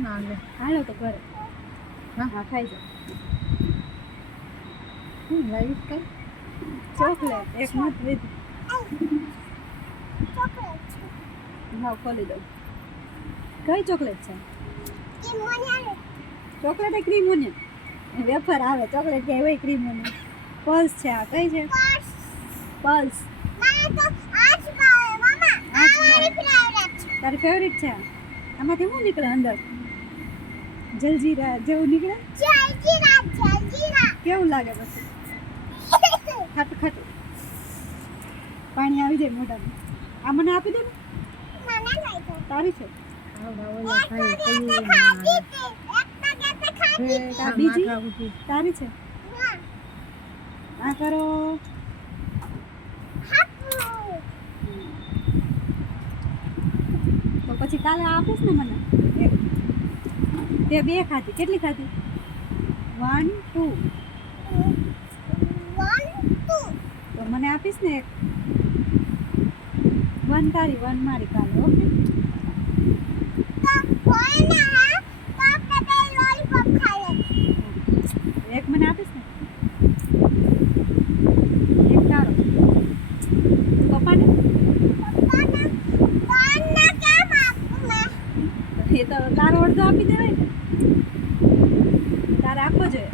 ના લે હાલો તો ઘરે હા હા ખાઈ જાઓ હું લાવી કઈ ચોકલેટ એક મત લીધી હા ખોલી દઉં કઈ ચોકલેટ છે ચોકલેટ એ ક્રીમ ઓનિયન વેફર આવે ચોકલેટ કે હોય ક્રીમ ઓનિયન પલ્સ છે આ કઈ છે પલ્સ તારી ફેવરિટ છે આ? આમાંથી શું નીકળે અંદર જલજીરા જેવું નીકળે કેવું લાગે પછી ખાટું ખાટું પાણી આવી જાય મોઢામાં આ મને આપી દે ને તારી છે બીજી તારી છે આ કરો તો પછી કાલે આપીશ ને મને એક તે બે ખાધી કેટલી ખાધી 1 2 તો મને આપીશ ને એક 1 તારી 1 મારી કાલે ઓકે એક મને આપીશ ને એક તારો પપ્પાને એ તો તારો અડધો આપી દેવાય ને તારે આપવો જોઈએ